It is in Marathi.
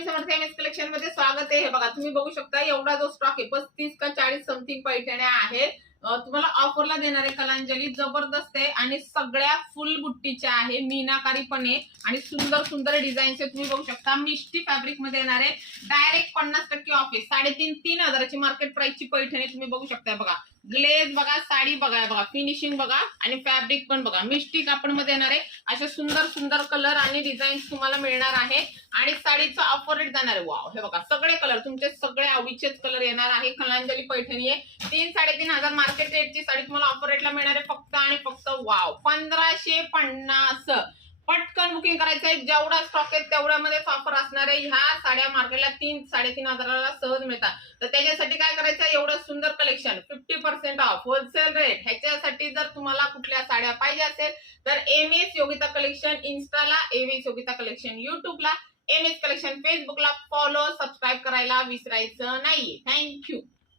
स्वामी समर्थ एमएस कलेक्शन मध्ये स्वागत आहे। हे बघा तुम्ही बघू शकता एवढा जो स्टॉक आहे 35 का 40 समथिंग पैठण्या आहेत। तुम्हाला ऑफरला देणार आहे कलांजली, जबरदस्त आहे आणि सगळ्या फुल बुट्टीच्या आहे, मीनाकारी पण आहे आणि सुंदर सुंदर डिझाईन्स तुम्ही बघू शकता। मिष्टी फॅब्रिक मध्ये येणार आहे, डायरेक्ट 50% ऑफ आहे। 3,500-3,000ची मार्केट प्राइसची पैठणी तुम्ही बघू शकता। बघा ग्लेज बघा, साडी बघा, बघा फिनिशिंग बघा आणि फॅब्रिक पण बघा, मिष्टी कापड मध्ये येणार आहे। अशा सुंदर सुंदर कलर आणि डिझाईन्स तुम्हाला मिळणार आहे आणि साडीचा ऑफर रेट जाणार आहे। वाव, हे बघा सगळे कलर तुमचे सगळे आवडीचेच कलर येणार आहे। कलांजली पैठणी आहे, 3-3,500 मार्केट रेटची साडी तुम्हाला ऑफर रेटला मिळणार आहे फक्त आणि फक्त वाव 1550। पटकन बुकिंग करायचं आहे, जेवढा स्टॉक आहे तेवढ्यामध्येच ऑफर असणार आहे। ह्या साड्या मार्केटला 3-3,500ला सहज मिळतात, तर त्याच्यासाठी काय करायचं, एवढं सुंदर कलेक्शन 50% ऑफ होलसेल रेट। ह्याच्यासाठी जर तुम्हाला कुठल्या साड्या पाहिजे असेल तर एमएस योगिता कलेक्शन इन्स्टाला, एमएस योगिता कलेक्शन युट्यूबला, एमएस कलेक्शन फेसबुकला फॉलो सबस्क्राईब करायला विसरायचं नाही। थँक्यू।